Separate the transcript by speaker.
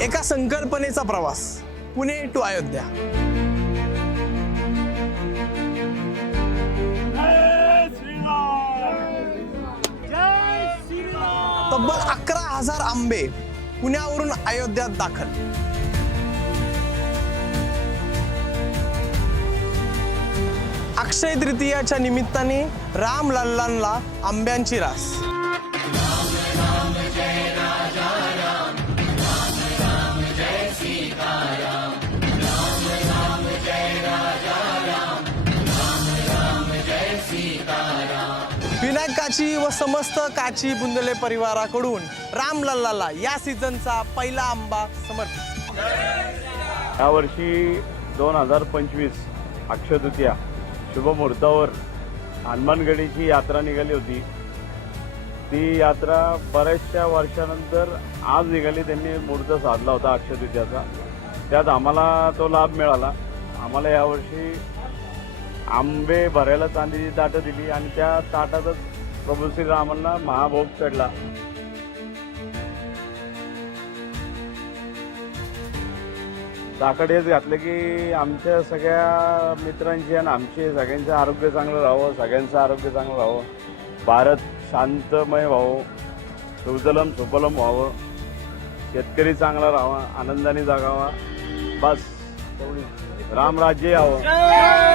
Speaker 1: एका संकल्पनेचा प्रवास. पुणे टू अयोध्या. तब्बल अकरा हजार आंबे पुण्यावरून अयोध्यात दाखल. अक्षय तृतीयाच्या निमित्ताने राम आंब्यांची रास. विनायक काची व समस्त काची बुंदले परिवाराकडून राम लल्लाला या सीझनचा पहिला आंबा समर्पित.
Speaker 2: यावर्षी दोन हजार पंचवीस अक्षयतृतीया शुभमुहूर्तावर हनुमानगडीची यात्रा निघाली होती. ती यात्रा बऱ्याचशा वर्षानंतर आज निघाली. त्यांनी मुहूर्त साधला होता अक्षयतृतीयाचा. त्यात आम्हाला तो लाभ मिळाला. आम्हाला यावर्षी आंबे भरायला चांदीची ताटं दिली आणि त्या ताटातच प्रभू श्रीरामांना महाभोग चढला. ताकड हेच घातलं की आमच्या सगळ्या मित्रांची आणि आमचे सगळ्यांचं आरोग्य चांगलं राहावं सगळ्यांचं आरोग्य चांगलं राहावं. भारत शांतमय व्हावं सुजलम सुफलम व्हावं. शेतकरी चांगला राहावा आनंदाने जगावा. बस तेवढी रामराज्य यावं.